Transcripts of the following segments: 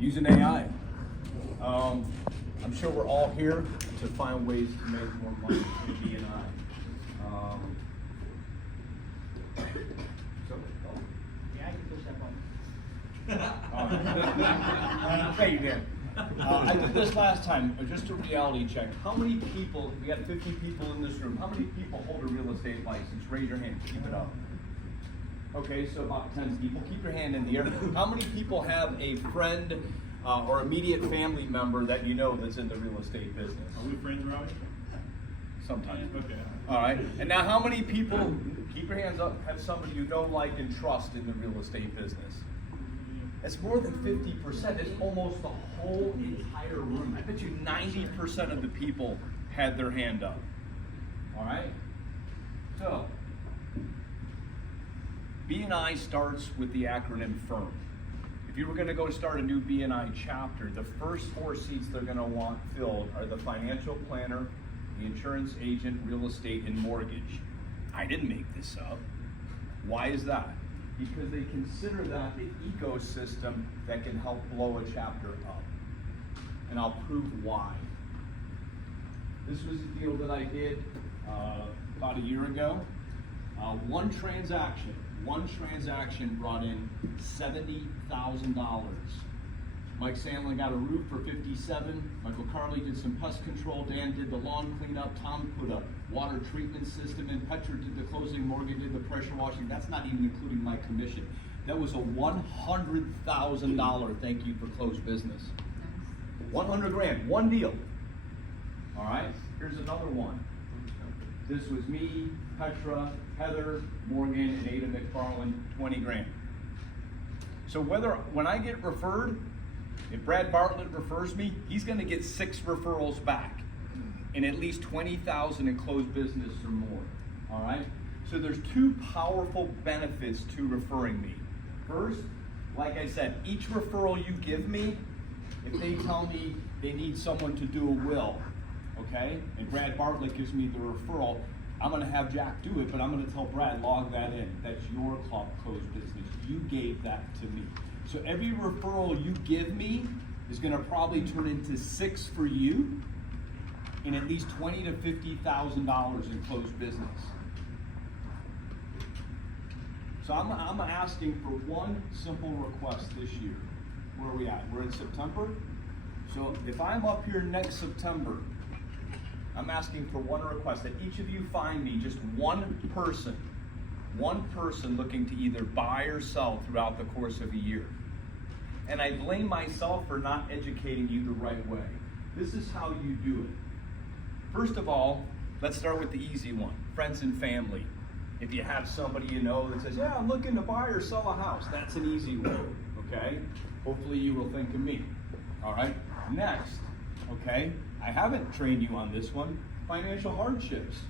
Using AI. I'm sure we're all here to find ways to make more money in B&I. Yeah, I can push that button. Hey, you did. I did this last time, just a reality check. How many people, we got 50 people in this room, how many people hold a real estate license? Raise your hand, keep it up. Okay, so about 10 people. Keep your hand in the air. How many people have a friend or immediate family member that you know that's in the real estate business? Are we friends, Robbie? Sometimes. Okay. All right. And now how many people, keep your hands up, have somebody you know, like, and trust in the real estate business? It's more than 50%. It's almost the whole entire room. I bet you 90% of the people had their hand up. All right? So, B&I starts with the acronym FIRM. If you were going to go start a new B&I chapter, the first 4 seats they're going to want filled are the financial planner, the insurance agent, real estate, and mortgage. I didn't make this up. Why is that? Because they consider that the ecosystem that can help blow a chapter up. And I'll prove why. This was a deal that I did about a year ago. One transaction brought in $70,000. Mike Sandlin got a roof for $57,000. Michael Carley did some pest control. Dan did the lawn cleanup. Tom put a water treatment system in. Petra did the closing. Morgan did the pressure washing. That's not even including my commission. That was a $100,000 thank you for closed business. 100 grand, one deal. All right, here's another one. This was me, Petra, Heather, Morgan, and Ada McFarland, 20 grand. So when I get referred, if Brad Bartlett refers me, he's going to get 6 referrals back and at least 20,000 in closed business or more. All right? So there's 2 powerful benefits to referring me. First, like I said, each referral you give me, if they tell me they need someone to do a will, okay, and Brad Bartlett gives me the referral, I'm going to have Jack do it, but I'm going to tell Brad, log that in. That's your club closed business. You gave that to me. So every referral you give me is going to probably turn into 6 for you and at least $20,000 to $50,000 in closed business. So I'm asking for one simple request this year. Where are we at? We're in September. So if I'm up here next September, I'm asking for one request, that each of you find me just one person looking to either buy or sell throughout the course of a year. And I blame myself for not educating you the right way. This is how you do it. First of all, let's start with the easy one, friends and family. If you have somebody you know that says, yeah, I'm looking to buy or sell a house, that's an easy one, okay? Hopefully you will think of me, all right? Next, okay, I haven't trained you on this one, financial hardships.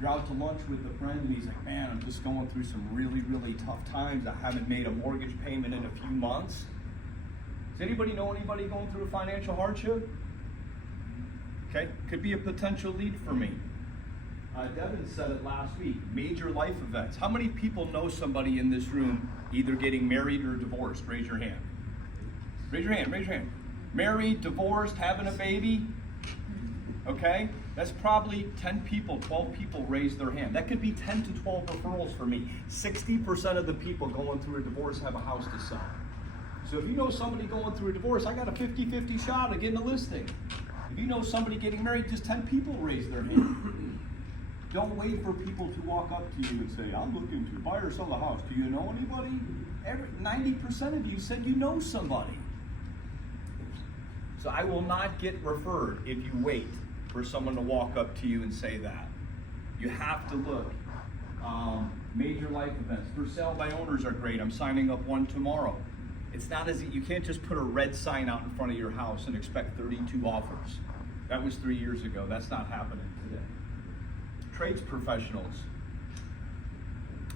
You're out to lunch with a friend and he's like, man, I'm just going through some really, really tough times. I haven't made a mortgage payment in a few months. Does anybody know anybody going through a financial hardship? Okay, could be a potential lead for me. Devin said it last week, major life events. How many people know somebody in this room either getting married or divorced? Raise your hand. Raise your hand, raise your hand. Married, divorced, having a baby. Okay, that's probably 10 people, 12 people raised their hand. That could be 10 to 12 referrals for me. 60% of the people going through a divorce have a house to sell. So if you know somebody going through a divorce, I got a 50-50 shot of getting a listing. If you know somebody getting married, just 10 people raise their hand. Don't wait for people to walk up to you and say, I'm looking to buy or sell a house. Do you know anybody? 90% of you said you know somebody. So I will not get referred if you wait for someone to walk up to you and say that. You have to look. Major life events. For sale by owners are great. I'm signing up one tomorrow. It's not as you can't just put a red sign out in front of your house and expect 32 offers. That was 3 years ago. That's not happening today. Trades professionals.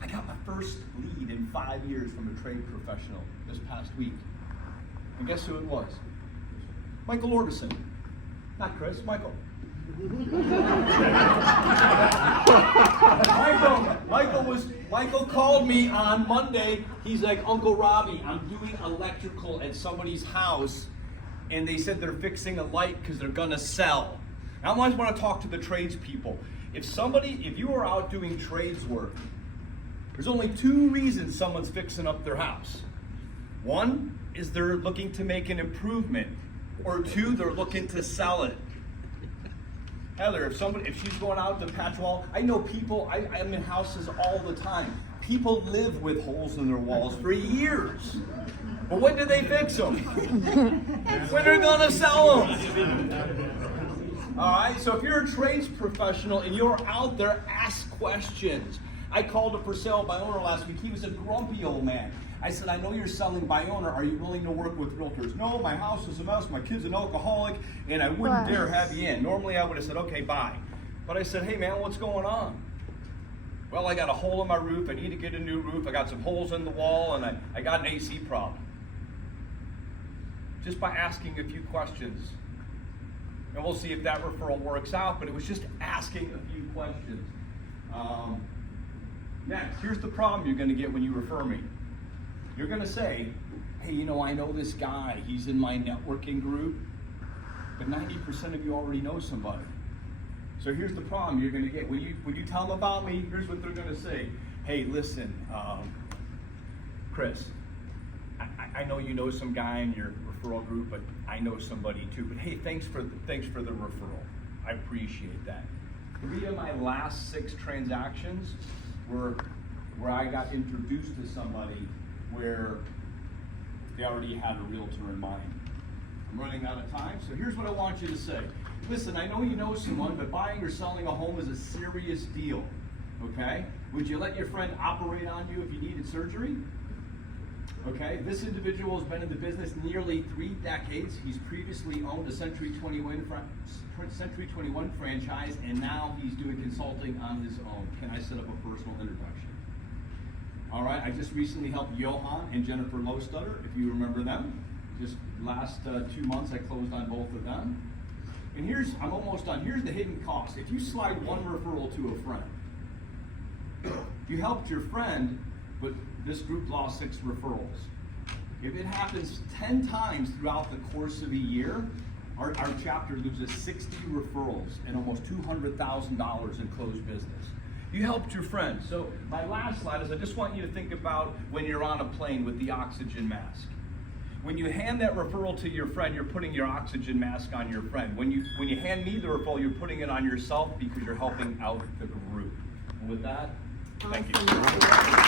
I got my first lead in 5 years from a trade professional this past week. And guess who it was? Michael Orbison. Not Chris, Michael. Michael called me on Monday. He's like, Uncle Robbie, I'm doing electrical at somebody's house, and they said they're fixing a light because they're gonna sell. I always want to talk to the tradespeople. If you are out doing trades work, there's only two reasons someone's fixing up their house. One is they're looking to make an improvement, or two, they're looking to sell it. Heather, if she's going out to patch wall, I know people, I'm in houses all the time. People live with holes in their walls for years. But when do they fix them? When they're gonna sell them. All right, so if you're a trades professional and you're out there, ask questions. I called a for sale by owner last week. He was a grumpy old man. I said, I know you're selling by owner. Are you willing to work with realtors? No, my house is a mess. My kid's an alcoholic, and I wouldn't dare have you in. Normally, I would have said, okay, bye. But I said, hey, man, what's going on? Well, I got a hole in my roof. I need to get a new roof. I got some holes in the wall, and I got an AC problem. Just by asking a few questions. And we'll see if that referral works out, but it was just asking a few questions. Next, here's the problem you're going to get when you refer me. You're going to say, hey, I know this guy. He's in my networking group. But 90% of you already know somebody. So here's the problem you're going to get. When you tell them about me, here's what they're going to say. Hey, listen, Chris, I know you know some guy in your referral group, but I know somebody too. But hey, thanks for the referral. I appreciate that. 3 of my last 6 transactions were where I got introduced to somebody where they already had a realtor in mind. I'm running out of time, so here's what I want you to say. Listen, I know you know someone, but buying or selling a home is a serious deal, okay? Would you let your friend operate on you if you needed surgery? Okay, this individual has been in the business nearly 3 decades. He's previously owned a Century 21 franchise, and now he's doing consulting on his own. Can I set up a personal introduction? All right, I just recently helped Johan and Jennifer Lowstutter, if you remember them. Just last 2 months, I closed on both of them. And I'm almost done. Here's the hidden cost. If you slide one referral to a friend, you helped your friend, but this group lost 6 referrals. If it happens 10 times throughout the course of a year, our chapter loses 60 referrals and almost $200,000 in closed business. You helped your friend. So my last slide is I just want you to think about when you're on a plane with the oxygen mask. When you hand that referral to your friend, you're putting your oxygen mask on your friend. When you hand me the referral, you're putting it on yourself because you're helping out the group. And with that, thank you.